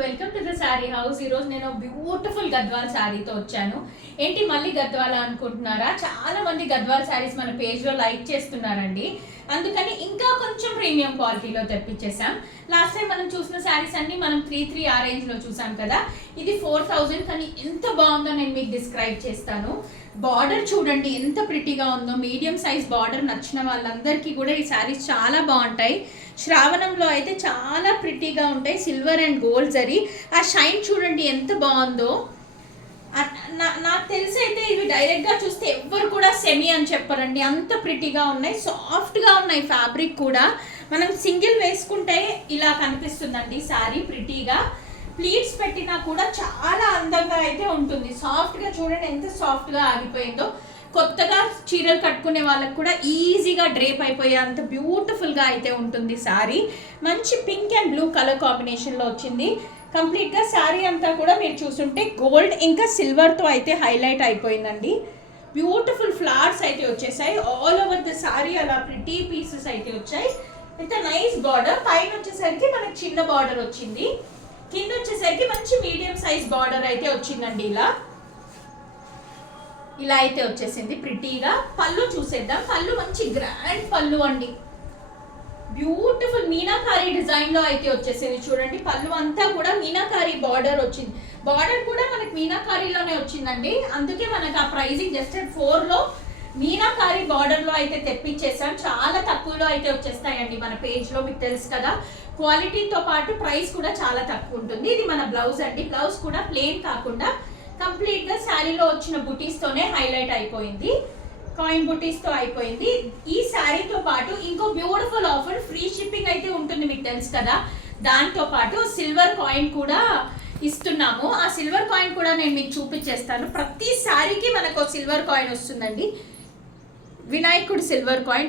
Welcome to the sari house. ఈరోజు నేను beautiful Gadwal శారీతో వచ్చాను. ఏంటి మళ్ళీ గద్వాల అనుకుంటున్నారా? చాలా మంది గద్వాల్ శారీస్ మన పేజ్లో లైక్ చేస్తున్నారండి. అందుకని ఇంకా కొంచెం ప్రీమియం క్వాలిటీలో తెప్పించేసాం లాస్ట్ టైం మనం చూసిన శారీస్ అన్ని మనం త్రీ త్రీ ఆ రేంజ్లో చూసాం కదా. ఇది ఫోర్ థౌజండ్ కానీ ఎంత బాగుందో నేను మీకు డిస్క్రైబ్ చేస్తాను. బార్డర్ చూడండి ఎంత ప్రిటీగా ఉందో. మీడియం సైజ్ బార్డర్ నచ్చిన వాళ్ళందరికీ కూడా ఈ శారీస్ చాలా బాగుంటాయి. శ్రావణంలో అయితే చాలా ప్రిటీగా ఉంటాయి. Silver and gold zari. ఆ షైన్ చూడండి ఎంత బాగుందో. నా- నాకు తెలిసి అయితే ఇవి డైరెక్ట్గా చూస్తే ఎవ్వరు కూడా సెమీ అని చెప్పరండి. అంత ప్రిటీగా ఉన్నాయి. సాఫ్ట్గా ఉన్నాయి ఫ్యాబ్రిక్ కూడా. మనం సింగిల్ వేసుకుంటే ఇలా కనిపిస్తుందండి సారీ ప్రిటీగా ప్లీట్స్ పెట్టినా కూడా చాలా అందంగా అయితే ఉంటుంది. సాఫ్ట్గా చూడండి ఎంత సాఫ్ట్గా ఆగిపోయిందో. కొత్తగా చీరలు కట్టుకునే వాళ్ళకి కూడా ఈజీగా డ్రేప్ అయిపోయే అంత బ్యూటిఫుల్గా అయితే ఉంటుంది శారీ. మంచి పింక్ అండ్ బ్లూ కలర్ కాంబినేషన్లో వచ్చింది. కంప్లీట్గా శారీ అంతా కూడా మీరు చూస్తుంటే గోల్డ్ ఇంకా సిల్వర్తో అయితే హైలైట్ అయిపోయిందండి. బ్యూటిఫుల్ ఫ్లవర్స్ అయితే వచ్చేసాయి. ఆల్ ఓవర్ ద శారీ అలా ప్రిటీ పీసెస్ అయితే వచ్చాయి. ఇంత నైస్ బార్డర్. పైన వచ్చేసరికి మనకు చిన్న బార్డర్ వచ్చింది. కింద వచ్చేసరికి మంచి మీడియం సైజ్ బార్డర్ అయితే వచ్చిందండి ఇలా. ఇలా అయితే వచ్చేసింది. ప్రిటీగా పళ్ళు చూసేద్దాం. పళ్ళు మంచి గ్రాండ్ పళ్ళు అండి. బ్యూటిఫుల్ మీనాకారి డిజైన్లో అయితే వచ్చేసింది. చూడండి పళ్ళు అంతా కూడా మీనాకారి బార్డర్ వచ్చింది. బార్డర్ కూడా మనకి మీనాకారిలోనే వచ్చిందండి. అందుకే మనకు ఆ ప్రైజింగ్ జస్ట్ ఫోర్లో మీనాకారి బార్డర్లో అయితే తెప్పించేసాం చాలా తక్కువలో అయితే వచ్చేస్తాయండి మన పేజ్లో మీకు తెలుసు కదా. క్వాలిటీతో పాటు ప్రైస్ కూడా చాలా తక్కువ ఉంటుంది. ఇది మన బ్లౌజ్ అండి. బ్లౌజ్ కూడా ప్లెయిన్ కాకుండా కంప్లీట్గా శారీలో వచ్చిన బుటీస్ తోనే హైలైట్ అయిపోయింది. కాయిన్ బుటీస్తో అయిపోయింది. ఈ శారీతో పాటు ఇంకో బ్యూటిఫుల్ ఆఫర్ ఫ్రీ షిప్పింగ్ అయితే ఉంటుంది మీకు తెలుసు కదా. దాంతో పాటు సిల్వర్ కాయిన్ కూడా ఇస్తున్నాము. ఆ సిల్వర్ కాయిన్ కూడా నేను మీకు చూపించేస్తాను. ప్రతి శారీకి మనకు సిల్వర్ కాయిన్ వస్తుందండి. వినాయకుడు సిల్వర్ కాయిన్.